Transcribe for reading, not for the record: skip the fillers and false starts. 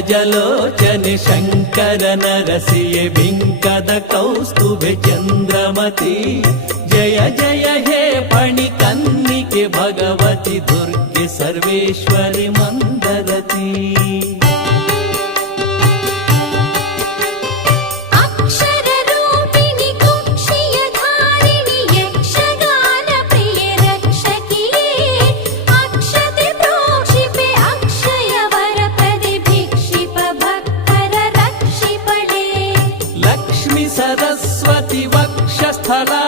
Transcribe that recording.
ಪಂಕಜಲೋಚನೆ Shankara ನರಸಿಯೆ ಬಿಂಕದ ಕೌಸ್ತುಭೆ Chandramati ಜಯ ಜಯ ಹೇ ಪಣಿ ಕನ್ನಿಕೆ Bhagavati Durga Sarveshwari ಮಂದರತಿ Saraswati वक्षस्थला